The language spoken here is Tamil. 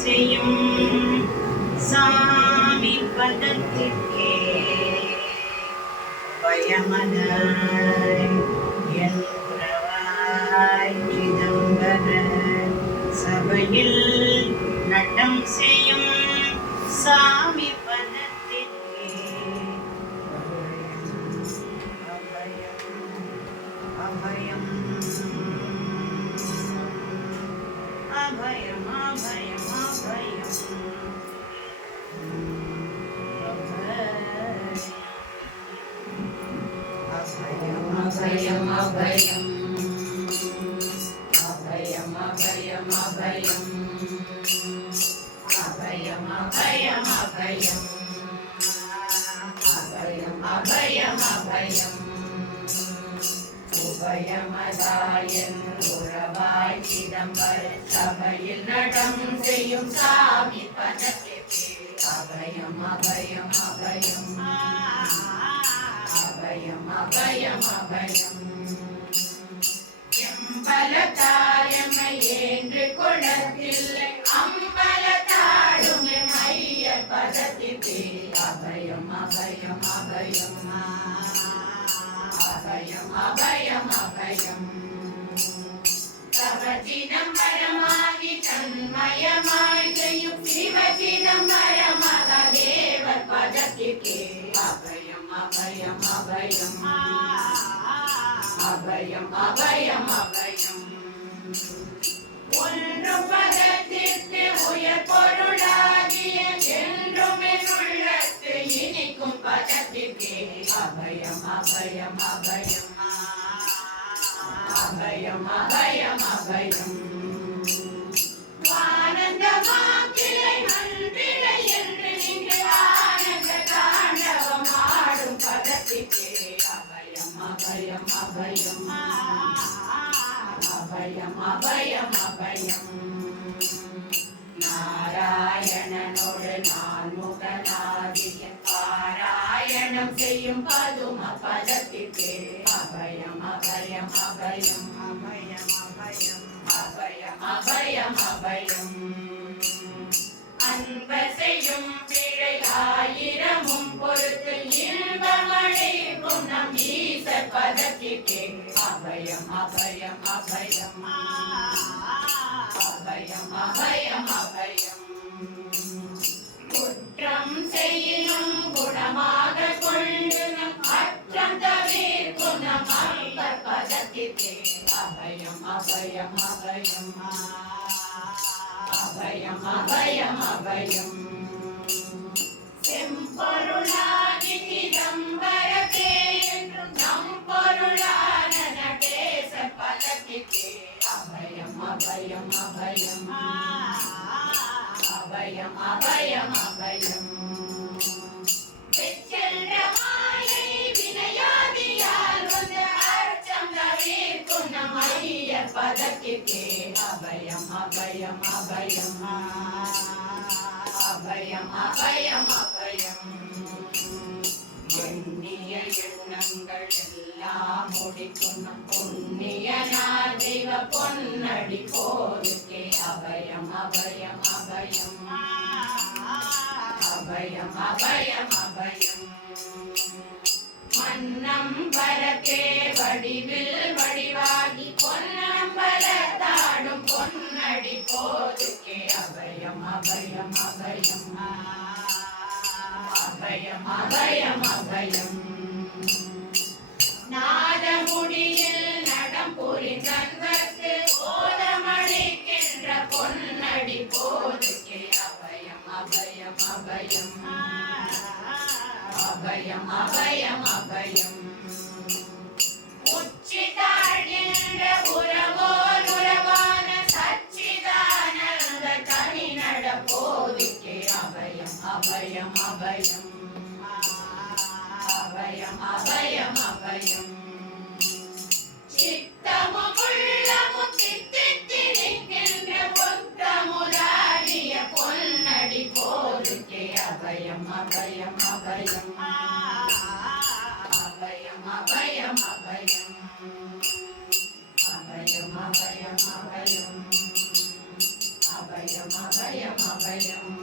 செய்யும் சாமி பதத்திற்கே பயமனாய் என்றவாய் சிதம்பர சபையில் நட்டம் செய்யும் சாமி பதத்திற்கே அபயம் அபயம் அபயம் அபயம் அபயம் அபயம் அபயம் அபயம் அபயம் அபயம் அபயம் அபயம் அபயம் அபயம் அபயம் உபயமதாயன் உறவாய் சிதம்பர சபையில் நடம் செய்யும் சாமி பதத்திற்கே அபயம் அபயம் அபயம் அபயம் அபயம் அபயம் எம்பலத்தால் எம்மை ஏன்று கொள்ளத்தில்லை அம்பலத்தாடும் எம் ஐயர் பதத்திற்கே அபயம் அபயம் அபயம் அபயம் அபயம் அபயம் சிதம்பரமாகி தன்மயமாய் செய்யும் சிவ சிதம்பரமாக தேவர் பதத்திற்கே அபயம் அபயம் அபயம் அபயம் அபயம் அபயம் ஒன்று பதத்திற்கு உயர் பொருளாகிய என்றும் உள்ளத்து இனிக்கும் பதத்திற்கே அபயம் அபயம் அபயம் அபயம் அபயம் அபயம் ஆனந்தமாக்கிளை மன்றிடை என்று நின்று ஆனந்த தாண்டவம் ஆடும் பதத்திற்கே அபயம் அபயம் அபயம் அபயம் அபயம் அபயம் நாராயணனோடு நான்முகனாகிய பாராயணம் செய்யும் பதும பதத்திற்கே அபயம் அபயம் அபயம் அபயம் அபயம் அபயம் அபயம் அன்ப செய்யும் பிழை ஆயிரமும் பொறுத்து இன்பமடைக்கும் நம் ஈசர் பதத்திற்கே அபயம் அபயம் அபயம் அபயம் அபயம் அபயம் குற்றம் செய்யும் குணமாக கொண்டு நம் அற்றம் தவிர்க்கும் நம் அப்பர் பதத்திற்கே அபயம் அபயம் அபயம் அபயம் அபயம் அபயம் செம்பொருளாகி சிதம்பரத்தே என்றும் நம் பொருளான நடேச பதத்திற்கே அபயம் அபயம் அபயம் அபயம் அபயம் அபயம் வெச்சென்ற மாயை வினையாதியால் வந்து அர்ச்சம் தவிர்க்கும் நம் ஐயர் பதத்திற்கே அபயம் அபயம் அபயம் அபயம் அபயம் அபயம் எண்ணிய எண்ணங்கள் எல்லாம் முடிக்கும் நம் புண்ணியனார் தெய்வ பொன்னடி போருக்கே அபயம் அபயம் அபயம் அபயம் அபயம் அபயம் மன்னம் பரத்தே வடிவில் வடிவாகி பொன்னம்பலத்தாடும் பொன்னடி போருக்கே அபயம் அபயம் அபயம் அபயம் அபயம் அபயம் நாதமுடியில் நடம் புரிந்தற்கு போதமளிக்கின்ற பொன்னடி போருக்கே அபயம் அபயம் அபயம் அபயம் அபயம் அபயம் உச்சிதாழ்கின்ற உறவோர் உறவான சச்சிதானந்த தனி நட போருக்கே அபயம் அபயம் அபயம் அபயம் அபயம் அபயம் சித்தமும் உள்ளமும் தித்தித்திருக்கின்ற புத்தமுதாரிய பொன்னடி போருக்கே அபயம் அபயம் அபயம் அபயம் அபயம் அபயம் அபயம் அபயம் அபயம் அபயம் அபயம் அபயம்